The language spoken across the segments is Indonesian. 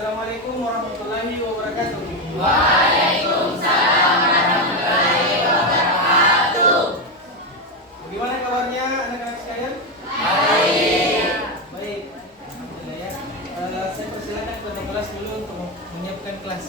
Assalamualaikum warahmatullahi wabarakatuh. Waalaikumsalam warahmatullahi wabarakatuh. Bagaimana kabarnya anak-anak sekalian? Baik. Baik. Alhamdulillah ya. Saya persilakan ketua kelas dulu untuk menyiapkan kelas.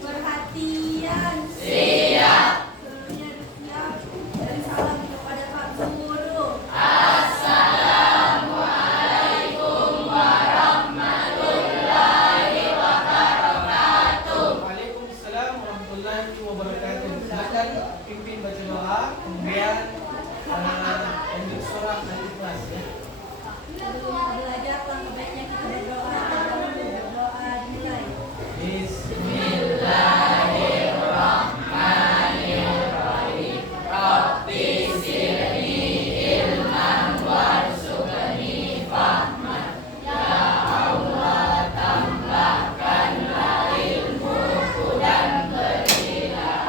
Perhatian. Siap. Seluruhnya siap. Dan salam kepada Pak Guru. Assalamualaikum warahmatullahi wabarakatuh. Waalaikumsalam warahmatullahi wabarakatuh. Silakan pimpin baca doa, kemudian lanjut surah Al-Ikhlas ya. Sebelum belajar, langkah baiknya kita berdoa. Berdoa dimulai. Bismillahirrahmanirrahim. Rabbi zidni ilman warzuqni fahman. Ya Allah, tambahkanlah ilmuku dan berilah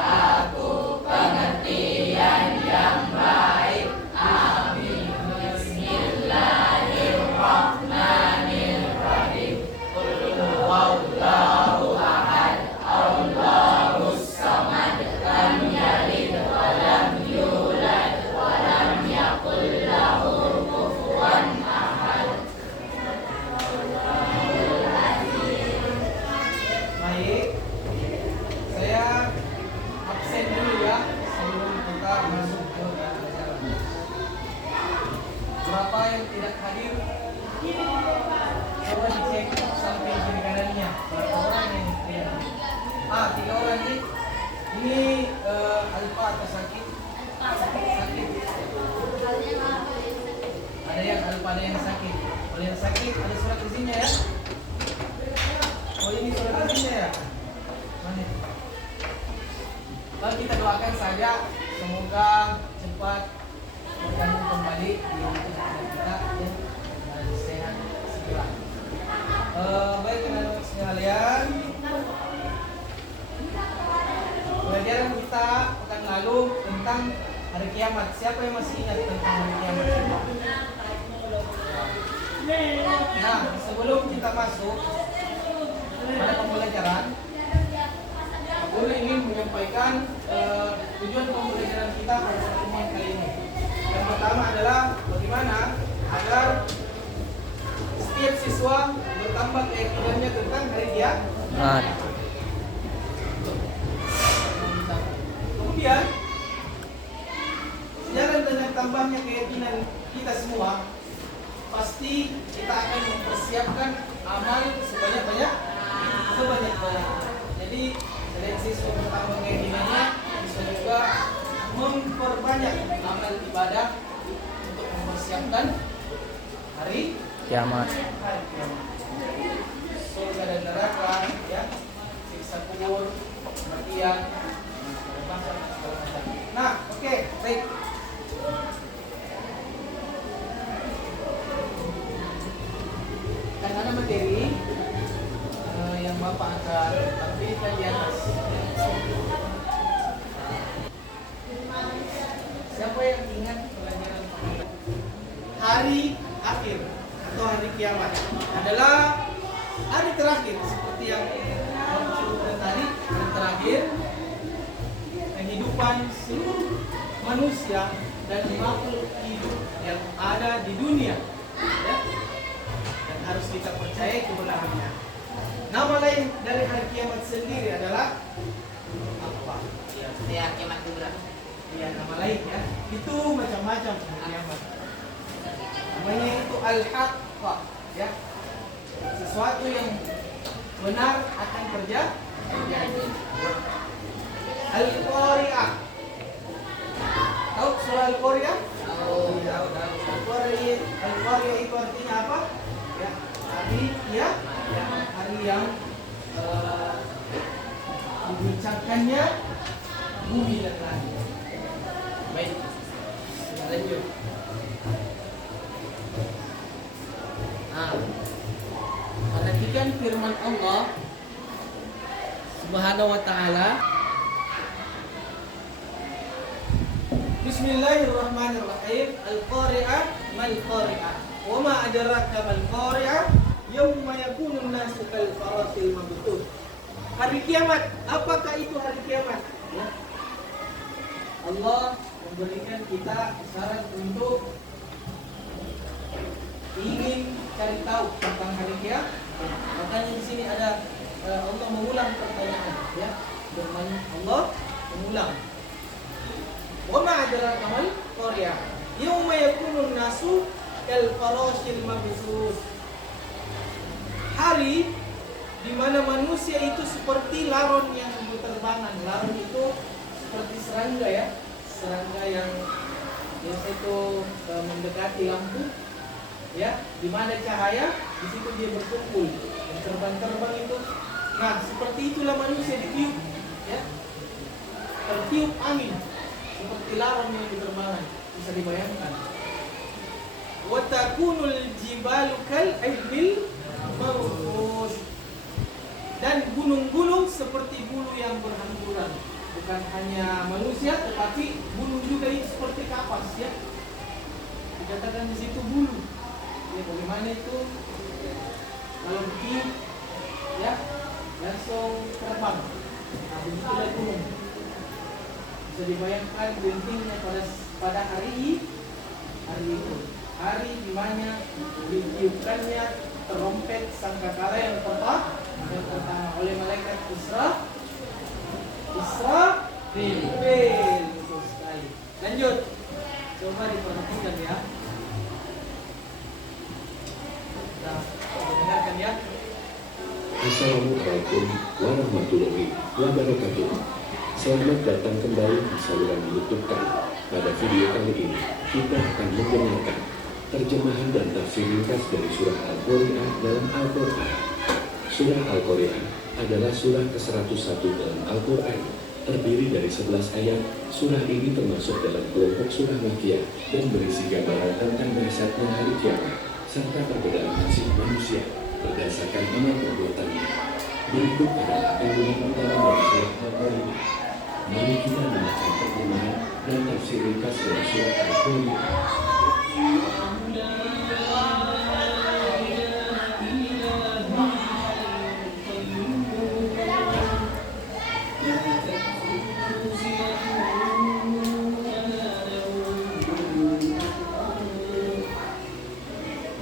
aku pengertian yang baik. Amin. Bismillahirrahmanirrahim. Qul huwallahu ahad, Allahus samad, lam yalid wa lam yulad wa lam yakul lahu kufuwan ahad. Baik. Saya absen dulu ya sebelum kita masuk ke dalam acara. Berapa yang tidak hadir? Coba dicek samping kiri kanannya. Berapa orang yang tidak hadir? 3 orang nih. Ini Alfa atau sakit? Sakit. Ada yang Alfa, ada yang sakit. Kalau yang sakit ada surat izinnya ya? Oh ini surat izinnya ya? Mana? Lalu kita doakan saja semoga cepat bergabung kembali di acara kita dan sehat segera. Baik teman-teman sekalian, pelajaran kita pekan lalu tentang hari kiamat. Siapa yang masih ingat tentang hari kiamat? Nah, sebelum kita masuk pada pembelajaran, Guru ingin menyampaikan tujuan pembelajaran kita pada pertemuan kali ini. Yang pertama adalah bagaimana agar setiap siswa bertambah keyakinannya tentang hari kiamat. Kemudian, sejalan dengan tambahnya keyakinan kita semua, pasti kita akan mempersiapkan amal sebanyak-banyak. Jadi selain siswa bertambah keyakinannya, siswa juga memperbanyak amal ibadah untuk mempersiapkan hari Kiamat. surga dan neraka, ya, siksa kubur, kematian, nah, oke, baik. Dan ada materi yang Bapak akan tampilkan di atas. Siapa yang ingat pelajaran hari akhir atau hari kiamat adalah hari terakhir seperti yang Bapak sebutkan tadi, hari terakhir kehidupan seluruh manusia dan makhluk hidup yang ada di dunia, ya? Dan harus kita percaya kebenarannya. Nama lain dari hari kiamat sendiri adalah apa? Ya, kiamat kubra. Ya, nama lain ya. Itu macam-macam hari kiamat. Namanya itu al-haqqah, ya. Sesuatu yang benar akan terjadi. Al-Qari'ah. Tahu surah Al-Qari'ah? Tahu. Al-Qari'ah itu artinya apa? Ya, hari yang diguncangkannya bumi dan langit. Baik, kita lanjut. Perhatikan firman Allah Subhanahu wa ta'ala. Bismillahirrahmanirrahim. Al-Qari'ah mal Qari'ah. Wa ma adraka mal Qari'ah. yauma yakunun nasu kal farasil mabthus. Hari kiamat, apakah itu hari kiamat? Ya. Allah memberikan kita isyarat untuk ingin cari tahu tentang hari kiamat. Makanya di sini ada Allah mengulang pertanyaan, ya. Firman Allah mengulang. Wa ma adraka mal qaryah yauma yakunun nasu kal farashil mabthus. Hari di mana manusia itu seperti laron yang berterbangan. Laron itu seperti serangga, ya. Serangga yang biasa itu mendekati lampu, ya. Di mana cahaya, di situ dia berkumpul. Dan terbang-terbang itu. Nah, seperti itulah manusia ditiup, ya. Tertiup angin seperti laron yang diterbangan. Bisa dibayangkan. Wa takunul jibalu kal ihbil mawfush. Dan gunung-gunung seperti bulu yang berhamburan. Bukan hanya manusia, tetapi bulu juga itu seperti kapas, ya. Dikatakan di situ bulu. Ya, bagaimana itu? Kalau ditiup, ya, langsung terbang. Nah, begitulah gunung. Bisa dibayangkan gentingnya pada hari itu. Hari di mana ditiupkannya terompet sangkakala yang pertama oleh malaikat Israfil. Betul sekali. Lanjut. Coba diperhatikan, ya. Nah, dengarkan, ya. Assalamualaikum warahmatullahi wabarakatuh. Selamat datang kembali di saluran YouTube kami. Pada video kali ini, kita akan mendengarkan terjemahan dan tafsir ringkas dari surah Al-Qari'ah dalam Al-Quran. Surah Al-Qari'ah adalah surah ke-101 dalam Al-Quran. Terdiri dari 11 ayat. Surah ini termasuk dalam kelompok surah Makkiyah dan berisi gambaran tentang dahsyatnya hari kiamat serta perbedaan nasib manusia berdasarkan amal perbuatannya. Berikut adalah kandungan utama dari surah Al-Qari'ah. Mari kita dengarkan terjemahan dan tafsir ringkas dari surah Al-Qari'ah.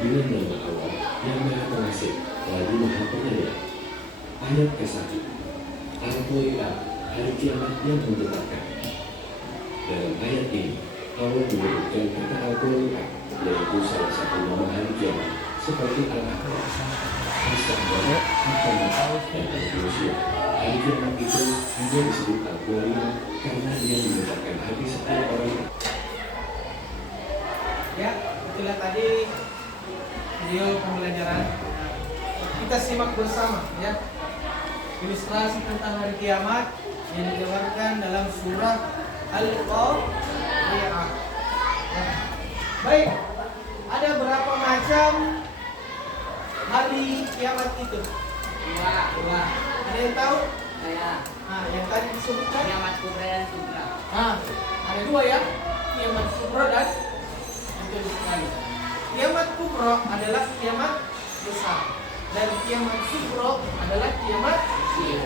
Dengan nama Allah yang Maha Pengasih, lagi Maha Penyayang. Ayat ke-1. Al-Qari'ah, hari kiamat yang mendekat. Dalam ayat ini, Allah menyebutkan kata Al-Qari'ah, yaitu salah satu nama hari kiamat, seperti Al-Aqarah, Al-Sa'dah, Al-Qamar, dan Al-Qurusiyah. Hari kiamat itu hanya disebut Al-Qari'ah karena dia mendekatkan hati setiap orang. Ya, itulah tadi video pembelajaran. Kita simak bersama, ya, ilustrasi tentang hari kiamat yang dijabarkan dalam surah Al-Qari'ah. Ya. Baik, ada berapa macam hari kiamat itu? Dua. Ada yang tahu? Saya Nah, yang tadi disebutkan? kiamat kubra dan kubra. Nah, ada dua, ya, kiamat kubra dan betul sekali. Kiamat kubra adalah kiamat besar dan kiamat sugro adalah kiamat kecil.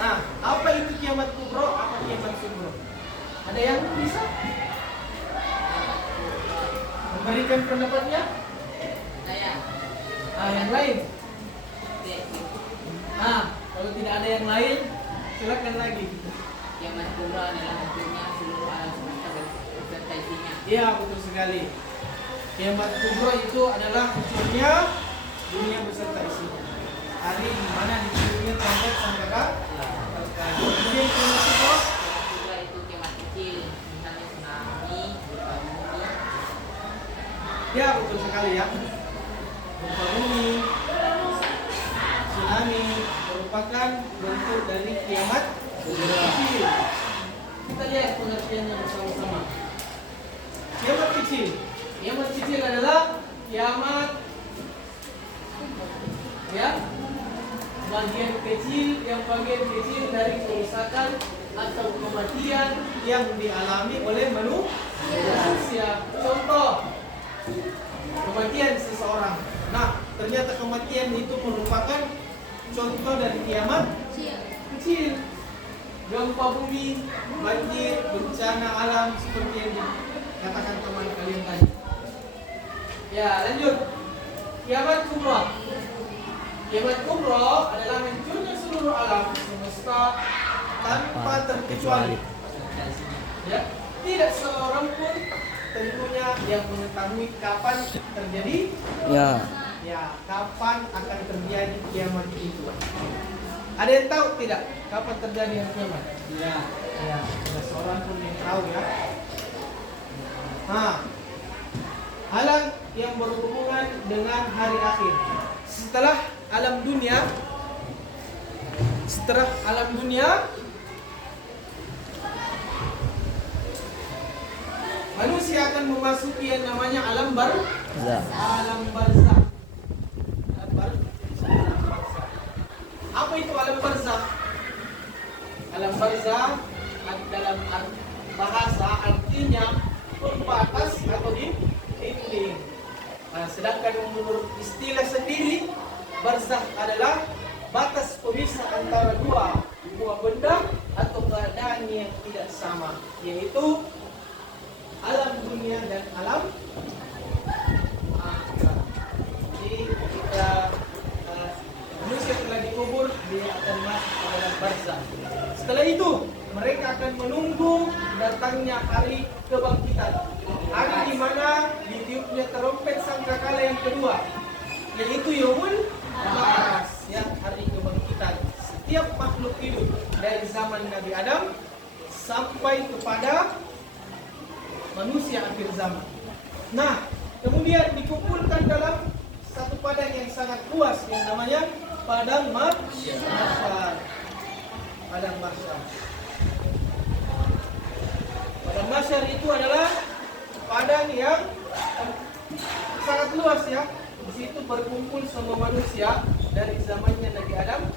Nah, apa itu kiamat kubra? Apa kiamat sugro? Ada yang bisa memberikan pendapatnya? Saya Nah, yang lain? Dek. Nah, kalau tidak ada yang lain, silakan lagi. Kiamat kubra adalah hancurnya seluruh alam semesta beserta isinya. Iya, betul sekali. Kiamat kubra itu adalah hancurnya dunia beserta isinya. Hari di mana dicurinya trompet sangkakala. Kemudian kiamat sugro, Kiamat kubra itu kiamat kecil, misalnya tsunami, gempa bumi. ya betul sekali, ya. Gempa bumi, tsunami merupakan bentuk dari kiamat kecil. Kita lihat pengertiannya bersama-sama. Kiamat kecil. Kiamat kecil adalah kiamat, ya, bagian kecil dari kerusakan atau kematian yang dialami oleh manusia. Contoh kematian seseorang. Nah, ternyata kematian itu merupakan contoh dari kiamat kecil. Gempa bumi, banjir, bencana alam seperti yang dikatakan teman kalian tadi. Ya, lanjut. Kiamat kubra. Kiamat kubra adalah hancurnya seluruh alam semesta tanpa terkecuali. Ya, tidak seorang pun tentunya yang mengetahui kapan terjadi. Ya, kapan akan terjadi kiamat itu. Ada yang tahu tidak kapan terjadi kiamat? Ya, tidak seorang pun yang tahu ya. Nah, hal yang berhubungan dengan hari akhir. Setelah alam dunia, manusia akan memasuki yang namanya alam barzakh. Apa itu alam barzakh? Alam barzakh dalam bahasa artinya pembatas atau dinding. Sedangkan menurut istilah sendiri, barzakh adalah batas pemisah antara dua benda atau keadaan yang tidak sama, yaitu alam dunia dan alam akhirat. Jadi ketika manusia telah dikubur, dia akan masuk ke dalam barzakh. Setelah itu, mereka akan menunggu datangnya hari kebangkitan. Hari di mana ditiupnya terompet sangkakala yang kedua, yaitu Yaumul Ba'ats, ya, hari kebangkitan setiap makhluk hidup dari zaman Nabi Adam sampai kepada manusia akhir zaman. Nah, kemudian dikumpulkan dalam satu padang yang sangat luas yang namanya padang mahsyar. Padang mahsyar. Padang mahsyar itu adalah padang yang sangat luas ya. Di situ berkumpul semua manusia dari zamannya Nabi Adam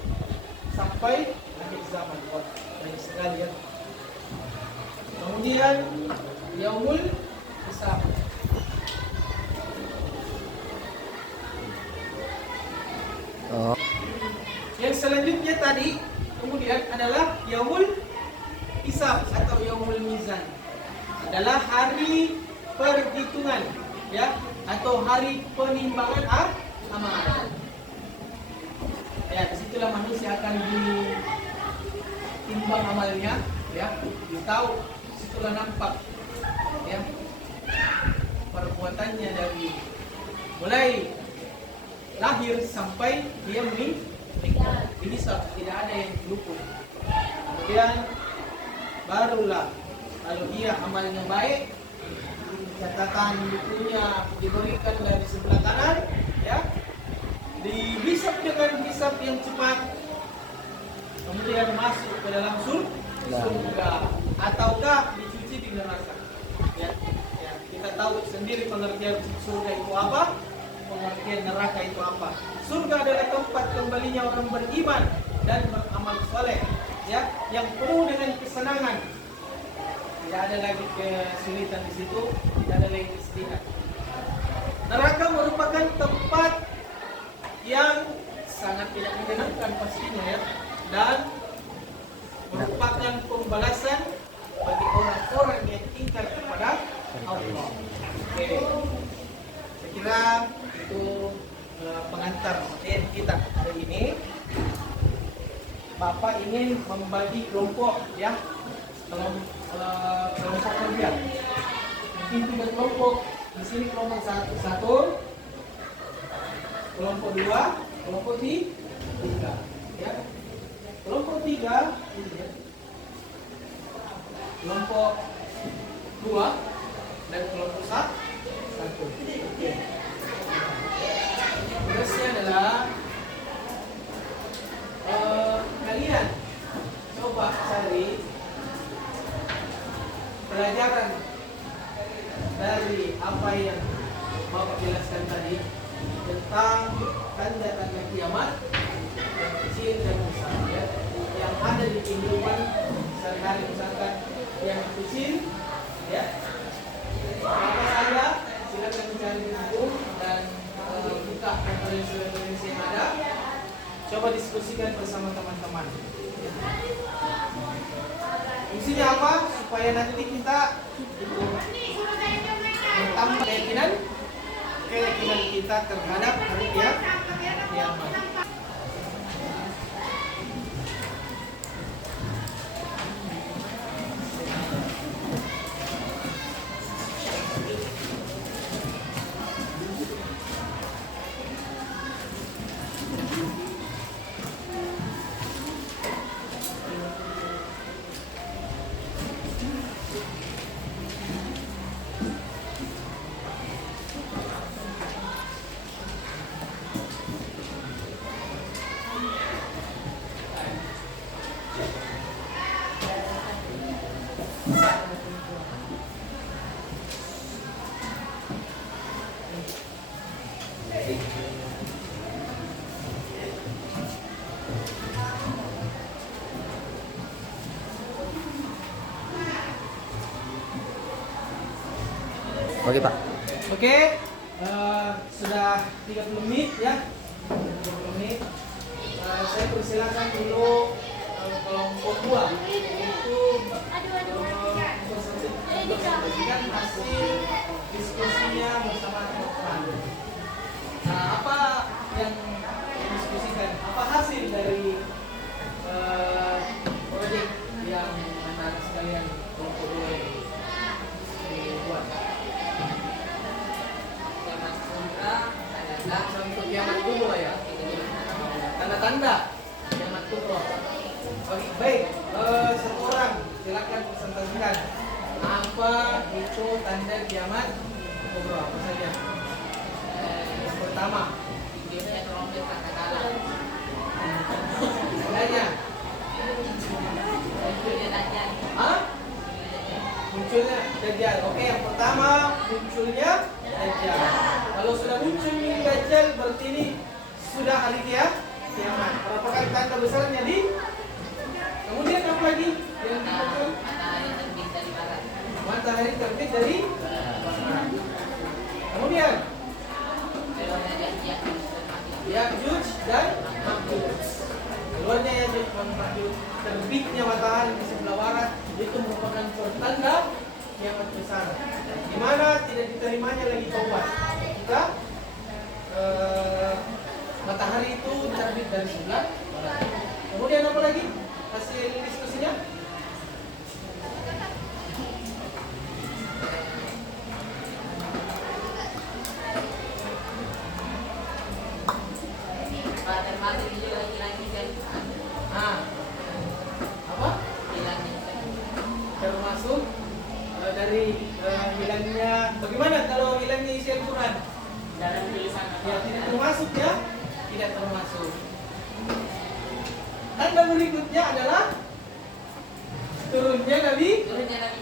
sampai akhir zaman. Wah, banyak sekali ya. Kemudian Yaumul Hisab. Yang selanjutnya tadi kemudian adalah Yaumul Hisab atau Yaumul Mizan. Adalah hari perhitungan ya, atau hari penimbangan amal. Ya, disitulah manusia akan ditimbang amalnya ya, ditahu, disitulah nampak ya perbuatannya dari mulai lahir sampai dia meninggal. Dihisab, tidak ada yang luput. Kemudian barulah kalau dia amalnya baik, catatan bukunya diberikan dari sebelah kanan ya, dihisab dengan hisab yang cepat, kemudian masuk ke dalam surga ataukah dicuci di neraka ya. Kita tahu sendiri pengertian surga itu apa, pengertian neraka itu apa. Surga adalah tempat kembalinya orang beriman dan beramal soleh ya, yang penuh dengan kesenangan. Tidak ada lagi kesulitan di situ, tidak ada lagi kesedihan. Neraka merupakan tempat yang sangat tidak menyenangkan pastinya ya, dan merupakan pembalasan bagi orang-orang yang ingkar kepada Allah. Oke. Saya kira itu pengantar materi kita hari ini. Bapak ingin membagi kelompok ya, kelompok kerja. Mungkin 3 kelompok. Di sini kelompok 1, kelompok 2, kelompok 3 ya. Kelompok 3 ini ya. Kelompok 2 dan kelompok 1. Oke. Tugasnya adalah kalian coba cari pelajaran dari apa yang Bapak jelaskan tadi tentang tanda-tanda kiamat yang kecil dan besar ya, yang ada di kehidupan sehari-hari. Misalkan yang kecil ya, apa saja silakan mencari buku dan buka referensi coba diskusikan bersama teman-teman. Fungsinya apa? Supaya nanti kita itu bertambah keyakinan kita terhadap hari kiamat. Oke Pak. Oke, sudah 30 menit ya. 30 menit. Saya persilakan dulu kelompok 2 untuk mempresentasikan hasil diskusinya bersama teman-teman. Nah, apa yang diskusikan? Apa hasil dari proyek yang anak sekalian kelompok 2 ini dibuat? Untuk kiamat kubro ya, tanda-tanda kiamat kubro. Oke, baik, satu orang silakan presentasikan apa itu tanda kiamat kubro, apa saja. Yang pertama, Videonya trompet kata-kata. tandanya, Munculnya Dajjal. munculnya Dajjal. Oke, yang pertama munculnya Dajjal. Kalau sudah muncul Dajjal berarti ini sudah hari kiamat. Merupakan tanda besarnya di. Kemudian apa lagi? Yang dimaksud? Matahari terbit dari barat. Matahari terbit dari barat. Kemudian Keluarnya Dajjal dan mati. Ya'juj dan Ma'juj. Keluarnya Ya'juj dan Ma'juj, terbitnya matahari di sebelah barat itu merupakan pertanda kiamat besar. Di mana tidak diterimanya lagi taubat. Kita matahari itu terbit dari sebelah barat. Kemudian apa lagi hasil diskusinya? Pak termasuk juga hilangnya kan. Apa? Hilangnya kan. Termasuk dari hilangnya. Bagaimana kalau hilangnya isi Al-Quran? Dalam tulisan Ya, tidak termasuk ya? Tidak termasuk. Tanda berikutnya adalah turunnya Nabi. turunnya Nabi.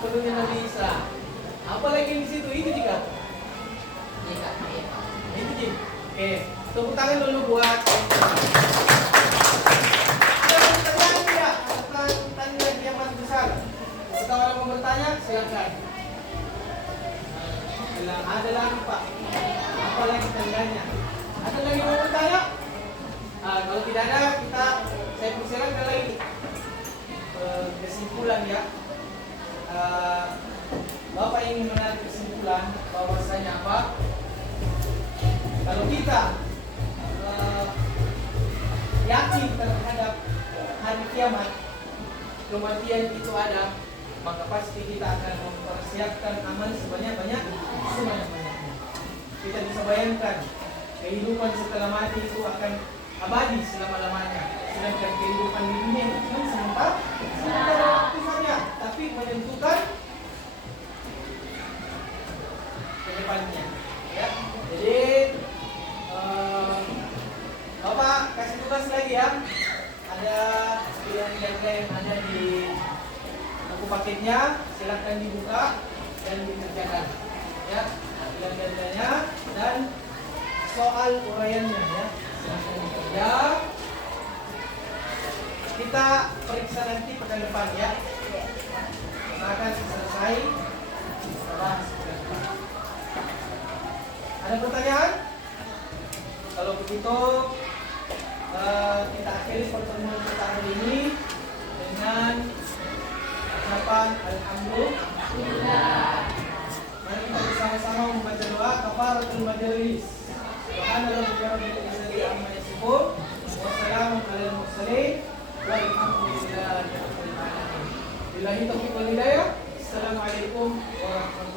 Turunnya Nabi Isa. Apa lagi di situ? Itu juga. Iya Kak. Iya. Itu Jim. Oke, tepuk tangan dulu buat. Ada pertanyaan tidak tentang tanda kiamat besar? Kalau orang mau bertanya, silakan. Bilang ada lagi Pak. Apa lagi tandanya? Ada lagi mau bertanya? Kalau tidak ada, saya persilakan lagi kesimpulan ya. Bapak ingin menarik kesimpulan bahwasanya apa? Kalau kita yakin terhadap hari kiamat, kematian itu ada, maka pasti kita akan mempersiapkan amal sebanyak-banyaknya. Kita bisa bayangkan kehidupan setelah mati itu akan abadi selama-lamanya. Sedangkan kehidupan di dunia itu cuma sementara waktu saja, tapi menentukan ke depannya. Ya. Jadi Bapak kasih tugas lagi ya. Ada pilihan-pilihan yang ada di buku paketnya, silakan dibuka dan dikerjakan. Ya, pilihan-pilihannya dan soal uraiannya ya. Silakan dikerja. Kita periksa nanti pekan depan ya. Kita akan selesai. Kita bahas pekan depan. Ada pertanyaan? Kalau begitu kita akhiri pertemuan kita hari ini dengan ucapan alhamdulillah. Mari kita bersama-sama membaca doa kafaratul majelis. Subhanallah rabbil izzati amma yasifun wa salamun alal mursalin walhamdulillahi rabbil alamin. Billahi taufiq wal hidayah. Assalamualaikum warahmatullahi wabarakatuh.